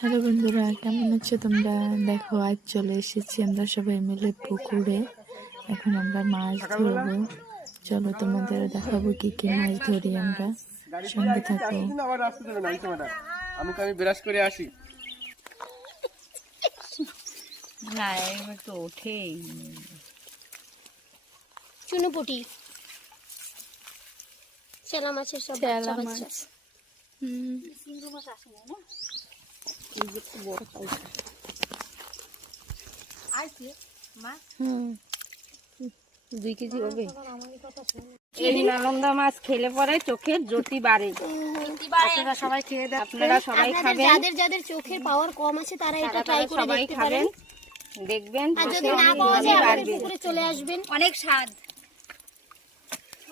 Hello বন্ধুরা, কেমন আছো তোমরা? দেখো, আজ চলে এসেছি আমরা সবাই মিলে পুকুরে। এখন আমরা মাছ ধরবো। চলো তোমাদের দেখাবো কি কি মাছ ধরি আমরা। সঙ্গে থাকো। আমি বিরাজ করে আসি না, এবার তো ওঠেই চুনোপুটি, চেলা মাছের সব বাচ্চা বাচ্চা। সিংহ মাছ আসে না, এই যে একটু বড় পাইছে আসছে মাছ। 2 কেজি হবে। এই নালন্দা মাছ খেলে পরে চোখের জ্যোতি বাড়ে। আপনারা সবাই খেয়ে দেখেন, আপনারা সবাই খাবেন। যাদের চোখের পাওয়ার কম আছে তারা এটা ট্রাই করে দেখতে পারেন, দেখবেন। আর যদি না পাওয়া যায় আমাদের পুকুরে চলে আসবেন। অনেক স্বাদ,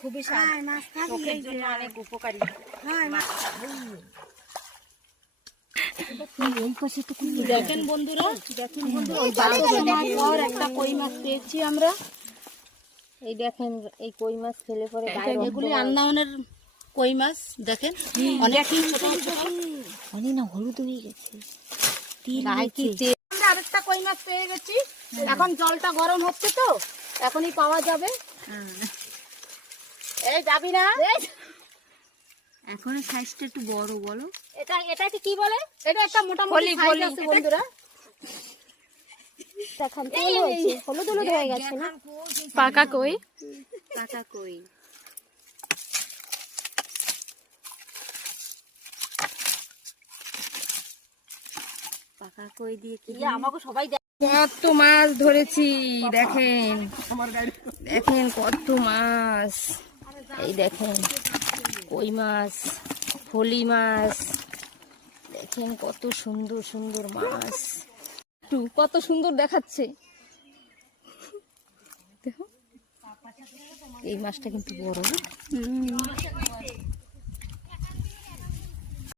খুবই স্বাদ, চোখের জন্য অনেক উপকারী। দেখেন বন্ধুরা, একটা কই মাছ পেয়েছি আমরা। এই দেখেন, এই কই মাছ খেলে পরে এগুলি আন্দামানের কই মাছ। দেখেন অনেক অনেক না হলুদ হয়ে গেছে। আমরা আরেকটা কই মাছ পেয়ে গেছি। এখন জলটা গরম হচ্ছে তো এখনই পাওয়া যাবে। এই যাবি না? এখন সাইজটা একটু বড়, বলো এটাকে কি বলে? এটা একটা মোটামুটি সাইজ আছে বন্ধুরা। দেখেন তেল হয়েছে, হলুদ হলুদ হয়ে গেছে না? পাকা কই। কাঁচা কই। পাকা কই দিয়ে কি আমাকে সবাই কত মাছ ধরেছি। দেখেন দেখেন কত মাছ। এই দেখেন কই মাছ, ফলি মাছ। দেখেন কত সুন্দর সুন্দর মাছ, কত সুন্দর দেখাচ্ছে। দেখো এই মাছটা কিন্তু বড়।